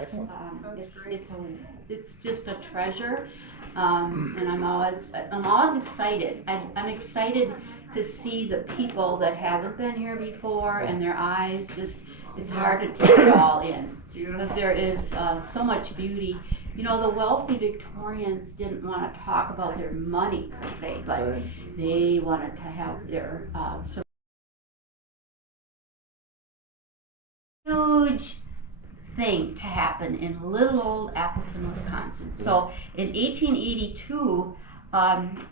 Excellent. It's just a treasure, and I'm always excited. I'm excited to see the people that haven't been here before, and their eyes it's hard to take it all in, because there is so much beauty. You know, the wealthy Victorians didn't want to talk about their money per se, but they wanted to have their huge thing to happen in little old Appleton, Wisconsin. So in 1882,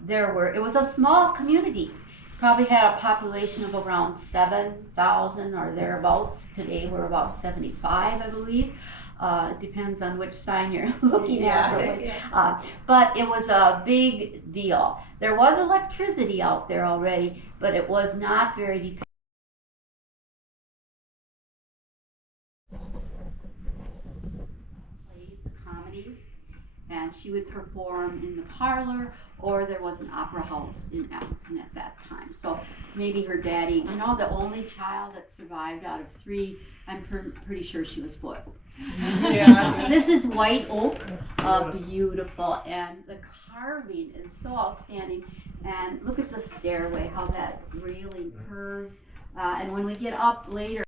it was a small community. Probably had a population of around 7,000 or thereabouts. Today we're about 75, I believe. It depends on which sign you're looking at. But it was a big deal. There was electricity out there already, but it was not very dependable. And she would perform in the parlor, or there was an opera house in Appleton at that time. So maybe her daddy, the only child that survived out of 3, I'm pretty sure she was spoiled. Yeah. This is white oak, beautiful, and the carving is so outstanding. And look at the stairway, how that railing curves. And when we get up later,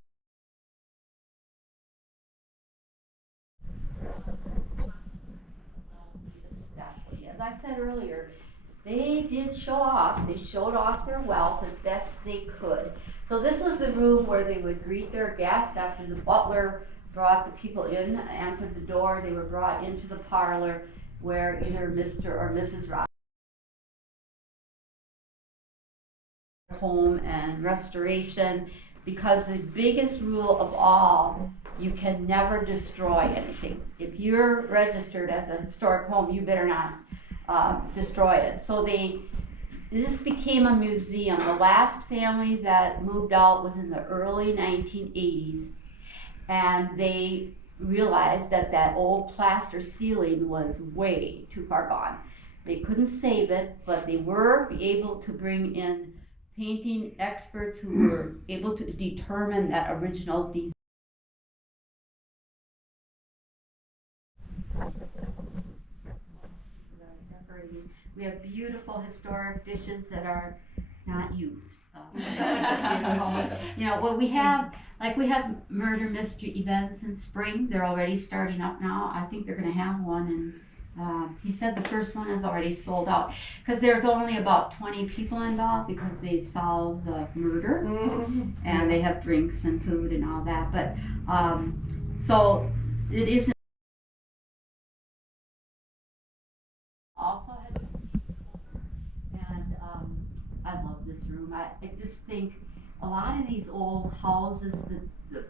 as I said earlier, they did show off. They showed off their wealth as best they could. So this was the room where they would greet their guests after the butler brought the people in, answered the door. They were brought into the parlor where either Mr. or Mrs. Rock home and restoration, because the biggest rule of all, you can never destroy anything. If you're registered as a historic home, you better not destroy it. So this became a museum. The last family that moved out was in the early 1980s, and they realized that old plaster ceiling was way too far gone. They couldn't save it, but they were able to bring in painting experts who were able to determine that original design. We have beautiful historic dishes that are not used. We have murder mystery events in spring. They're already starting up now. I think they're going to have one, and he said the first one is already sold out, because there's only about 20 people involved, because they solve the murder, and they have drinks and food and all that. But so it isn't. Also had, and I love this room. I just think a lot of these old houses, the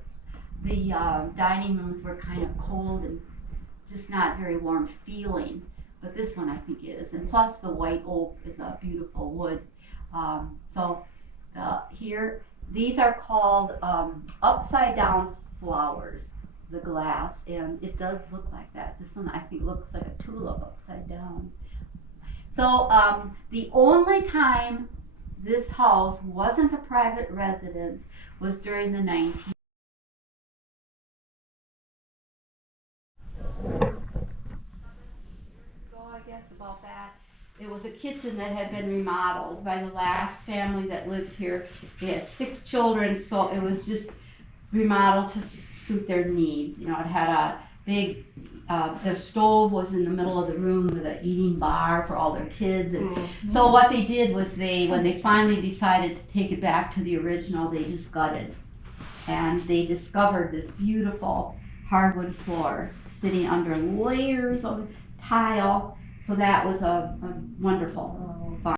dining rooms were kind of cold and just not very warm feeling, but this one I think is, and plus the white oak is a beautiful wood. Here, these are called upside down flowers, the glass, and it does look like that. This one I think looks like a tulip upside down. So the only time this house wasn't a private residence was during the 19th. About that. It was a kitchen that had been remodeled by the last family that lived here. They had 6 children, so it was just remodeled to suit their needs. It had a big, the stove was in the middle of the room with an eating bar for all their kids. And so what they did was when they finally decided to take it back to the original, they just gutted. And they discovered this beautiful hardwood floor sitting under layers of tile. So that was a wonderful find.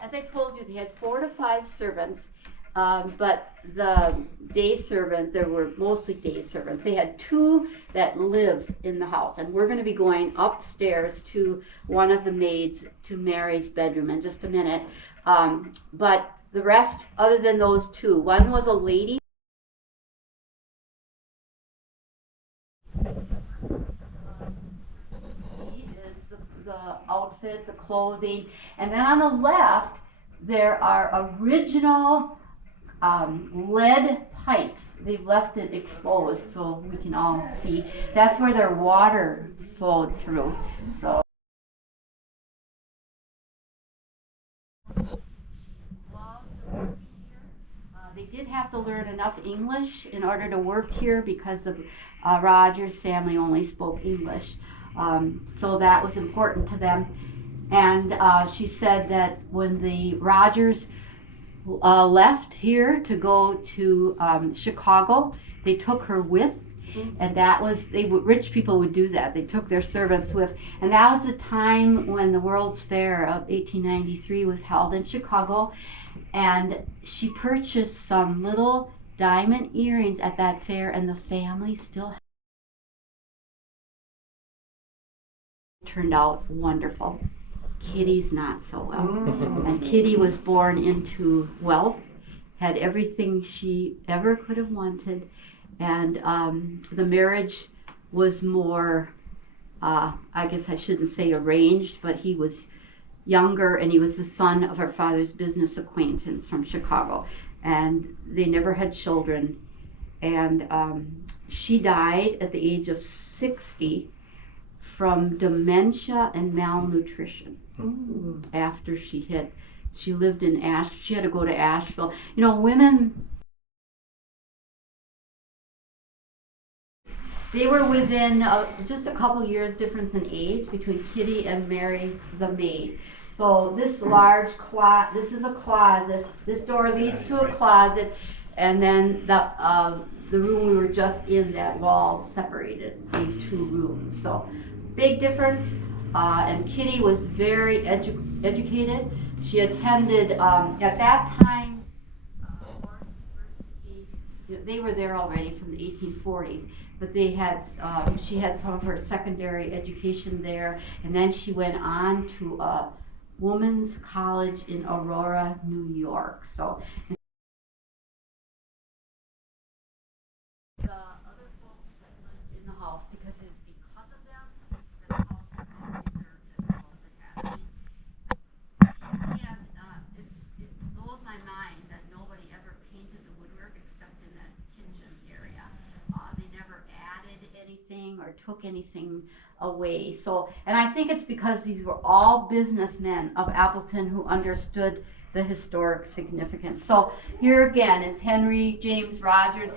As I told you, they had 4 to 5 servants, but the day servants, there were mostly day servants. They had 2 that lived in the house, and we're going to be going upstairs to one of the maids to Mary's bedroom in just a minute. But the rest, other than those 2, one was a lady. The outfit, the clothing, and then on the left there are original lead pipes. They've left it exposed so we can all see. That's where their water flowed through. So. They did have to learn enough English in order to work here because the Rogers family only spoke English. So that was important to them. And she said that when the Rogers left here to go to Chicago, they took her with. And that was, rich people would do that. They took their servants with. And that was the time when the World's Fair of 1893 was held in Chicago. And she purchased some little diamond earrings at that fair, and the family still turned out wonderful. Kitty's not so well. And Kitty was born into wealth, had everything she ever could have wanted. And the marriage was more, I guess I shouldn't say arranged, but he was younger and he was the son of her father's business acquaintance from Chicago. And they never had children. And she died at the age of 60 from dementia and malnutrition. After she lived in she had to go to Asheville. You know, women, they were within just a couple years difference in age between Kitty and Mary the maid. So this large this is a closet. This door leads to a closet, and then the room we were just in, that wall separated these two rooms. So big difference. And Kitty was very educated. She attended at that time. They were there already from the 1840s. But they had, she had some of her secondary education there, and then she went on to a women's college in Aurora, New York. So the other folks that lived in the house, because it's because of them that the house was all preserved as well as it has been. And it blows my mind that nobody ever painted the woodwork except in that kitchen area. They never added anything or took anything away. So, and I think it's because these were all businessmen of Appleton who understood the historic significance. So here again is Henry James Rogers.